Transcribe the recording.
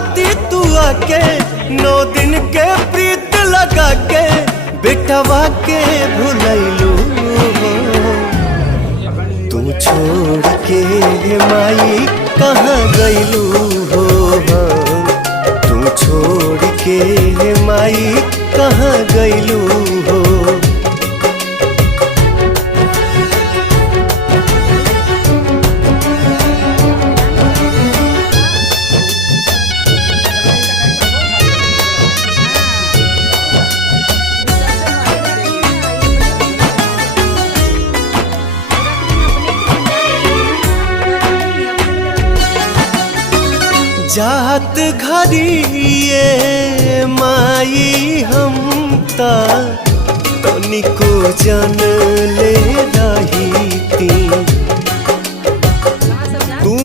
राती तू आके 9 दिन के प्रीत लगा के बेटवा के भुलैलू हो। तू छोड़ के माई कहाँ गैलू हो। तू छोड़ के माई कहाँ गैलू हो। जात घरिए माई हम तनिको जन ले